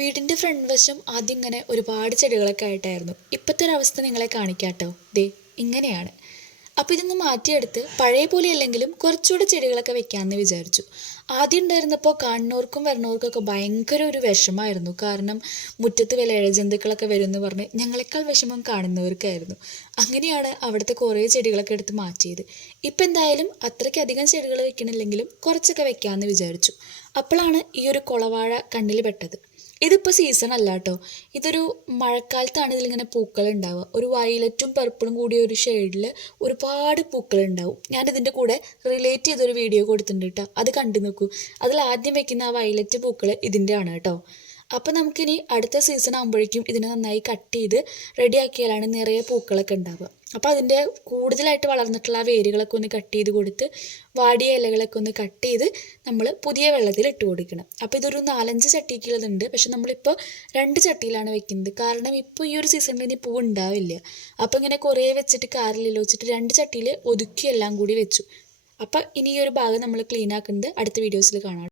വീടിൻ്റെ ഫ്രണ്ട് വശം ആദ്യം ഇങ്ങനെ ഒരുപാട് ചെടികളൊക്കെ ആയിട്ടായിരുന്നു. ഇപ്പോഴത്തെ ഒരവസ്ഥ നിങ്ങളെ കാണിക്കാട്ടോ. ദേ ഇങ്ങനെയാണ്. അപ്പോൾ ഇതൊന്ന് മാറ്റിയെടുത്ത് പഴയ പോലെ അല്ലെങ്കിലും കുറച്ചുകൂടെ ചെടികളൊക്കെ വെക്കാമെന്ന് വിചാരിച്ചു. ആദ്യം ഉണ്ടായിരുന്നപ്പോൾ കാണുന്നവർക്കും വരുന്നവർക്കൊക്കെ ഭയങ്കര ഒരു വിഷമമായിരുന്നു. കാരണം മുറ്റത്ത് വല്ല ഇഴജന്തുക്കളൊക്കെ വരുമെന്ന് പറഞ്ഞ് ഞങ്ങളെക്കാൾ വിഷമം കാണുന്നവർക്കായിരുന്നു. അങ്ങനെയാണ് അവിടുത്തെ കുറേ ചെടികളൊക്കെ എടുത്ത് മാറ്റിയത്. ഇപ്പം എന്തായാലും അത്രയ്ക്കധികം ചെടികൾ വെക്കണില്ലെങ്കിലും കുറച്ചൊക്കെ വെക്കാമെന്ന് വിചാരിച്ചു. അപ്പോഴാണ് ഈ ഒരു കുളവാഴ കണ്ണിൽ പെട്ടത്. ഇതിപ്പോൾ സീസൺ അല്ല കേട്ടോ. ഇതൊരു മഴക്കാലത്താണ് ഇതിലിങ്ങനെ പൂക്കൾ ഉണ്ടാവുക. ഒരു വയലറ്റും പർപ്പിളും കൂടിയ ഒരു ഷെയ്ഡിൽ ഒരുപാട് പൂക്കൾ ഉണ്ടാവും. ഞാനിതിൻ്റെ കൂടെ റിലേറ്റ് ചെയ്തൊരു വീഡിയോ കൊടുത്തിട്ടുണ്ട് കേട്ടോ, അത് കണ്ടു നോക്കൂ. അതിൽ ആദ്യം വെക്കുന്ന ആ വയലറ്റ് പൂക്കൾ ഇതിൻ്റെ ആണ് കേട്ടോ. അപ്പോൾ നമുക്കിനി അടുത്ത സീസൺ ആകുമ്പോഴേക്കും ഇതിനെ നന്നായി കട്ട് ചെയ്ത് റെഡിയാക്കിയാലാണ് നിറയെ പൂക്കളൊക്കെ ഉണ്ടാവുക. അപ്പോൾ അതിൻ്റെ കൂടുതലായിട്ട് വളർന്നിട്ടുള്ള ആ വേരുകളൊക്കെ ഒന്ന് കട്ട് ചെയ്ത് കൊടുത്ത് വാടിയ ഇലകളൊക്കെ ഒന്ന് കട്ട് ചെയ്ത് നമ്മൾ പുതിയ വെള്ളത്തിൽ ഇട്ട് കൊടുക്കണം. അപ്പോൾ ഇതൊരു 4-5 ചട്ടിക്കുള്ളതുണ്ട്. പക്ഷെ നമ്മളിപ്പോൾ 2 ചട്ടിയിലാണ് വെക്കുന്നത്. കാരണം ഇപ്പോൾ ഈ ഒരു സീസണിൽ ഇനി പൂ ഉണ്ടാവില്ല. അപ്പോൾ ഇങ്ങനെ കുറേ വെച്ചിട്ട് കാര്യമില്ലല്ലോ വെച്ചിട്ട് 2 ചട്ടിയിൽ ഒതുക്കി എല്ലാം കൂടി വെച്ചു. അപ്പോൾ ഇനി ഈ ഒരു ഭാഗം നമ്മൾ ക്ലീൻ ആക്കുന്നത് അടുത്ത വീഡിയോസിൽ കാണാം.